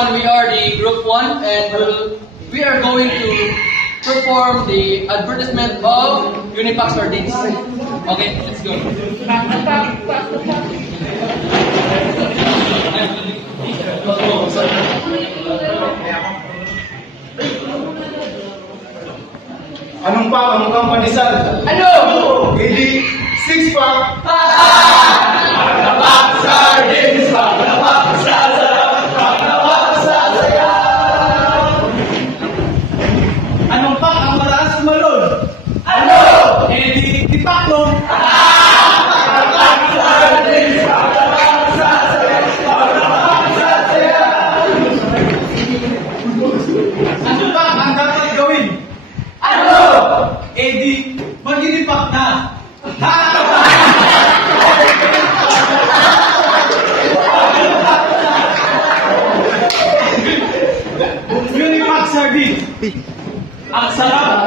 everyone, we are the group 1 and we are going to perform the advertisement of Unipack Sardines. Okay, let's go. Anong pack ang mukhang pandesal? Ano? Hindi 6-pack. Unipack Sardines! Unipack Anong pack ang mataas malon? Ano? Hindi tipaklong. Ano pa ang dapat gawin? Ano? Di maginipak na. Unipack Sardines. Ang sarap.